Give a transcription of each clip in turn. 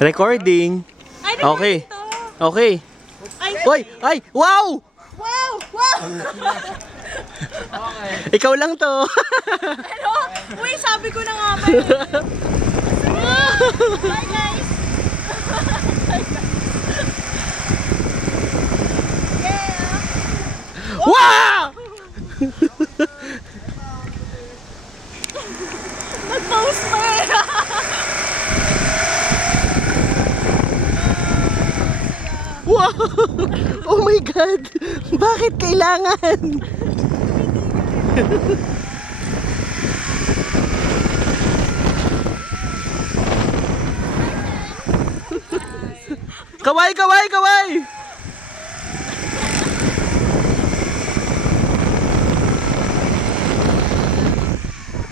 Recording. Ay, Okay. to. Okay. Ay, Uy! Ay! Wow! wow! Wow! Ikaw lang to. Pero, uy, sabi ko na nga ba eh. Bye guys! Yeah! Wow! Nag-post pa eh! Wow! Oh my God! Bakit kailangan? Kaway! Kaway! Kaway!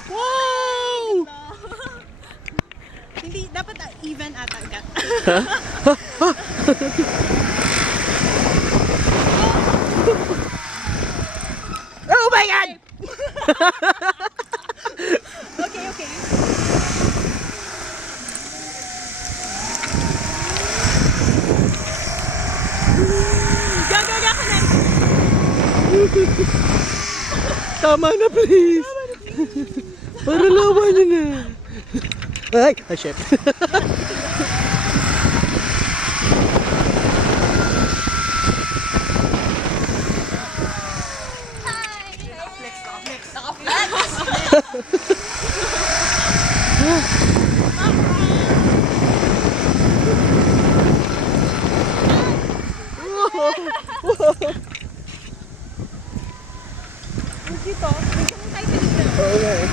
Wow! Hindi, dapat even ata agad. Oh my God! Okay, okay. Gagaga ka na! Tama na, please. Para lawan niya na. Ay, ah, shit. Dito, bigyan mo tayo dito. Oo nga eh.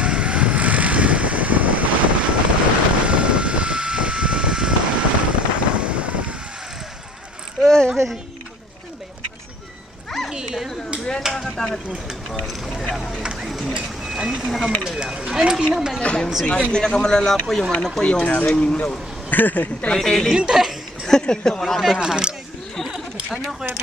Kuya, nakakatangat mo. Ano yung pinakamalala? Anong pinakamalala? Yung pinakamalala po, yung ano po, yung... Yung trailing. Ano kuya,